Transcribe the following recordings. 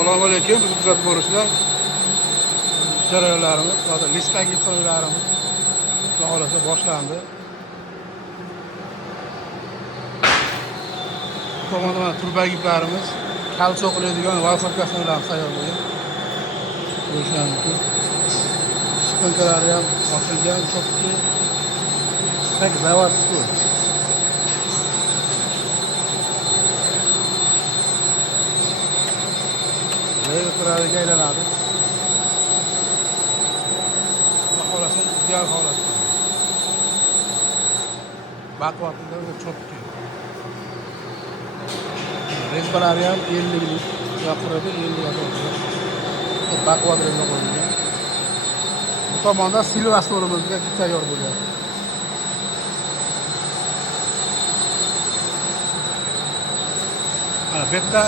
Assalomu alaykum. Bizni kuzatib borishlar. Jarayonlarimiz, hozir listdagi so'ylarimiz Xudo xolasa boshlandi. Tomondan turbagiplarimiz, kalso qiladigan valsovkasini tayyorlaydi. O'shani shpankalari ham ochilgan, chopki. Tak zavodskiy. Turadiga aylanadi. Holatda ideal holatda. Baquvvatida cho'pki. Rezbalari ham 50 lik gapiradi, 50 gapiradi. Baquvvatida qo'yilgan. Bu tomonda Silvastorimizga tayyor bo'lyapti. Mana bu yerda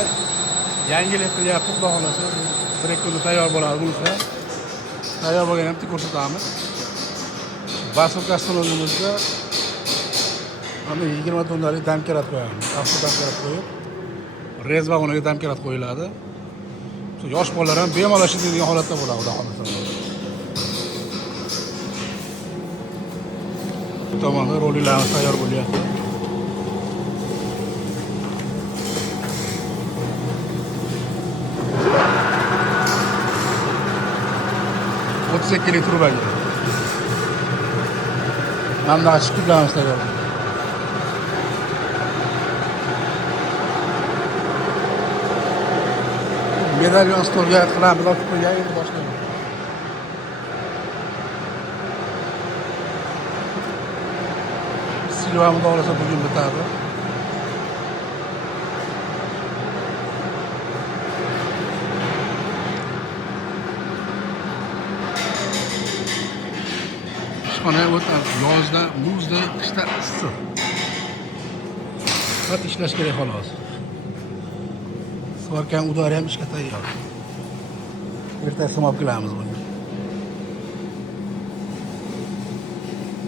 yangi etilyapti, xudo xolasa. Bir ikki kunda tayyor bo'ladi bunisi. Tayyor bo'lganini ko'rsatamiz. Basovka stolonimizda mana 20 tonnalik damkarat qo'yamiz. Asl damkarat qo'yib, rez vagoniga damkarat qo'yiladi. Yosh bolalar ham bemalol ishlaydigan holatda bo'ladi, xudo xolasa. Bu tomonda rollarimiz tayyor bo'lyapti. 32 litr turbaga. Mana chiqib qolamiz tayyor. Medalyon stolga qilamiz, olib qo'yaylik boshlaymiz. Silvamni olsa bugun bitadi. Ishxona o'tadi. Yozda, muzda, qishda issiq. Faqat ishlash kerak xolos. Svarkan udari ham ishga tayyor. Ertasi olib kelamiz buni.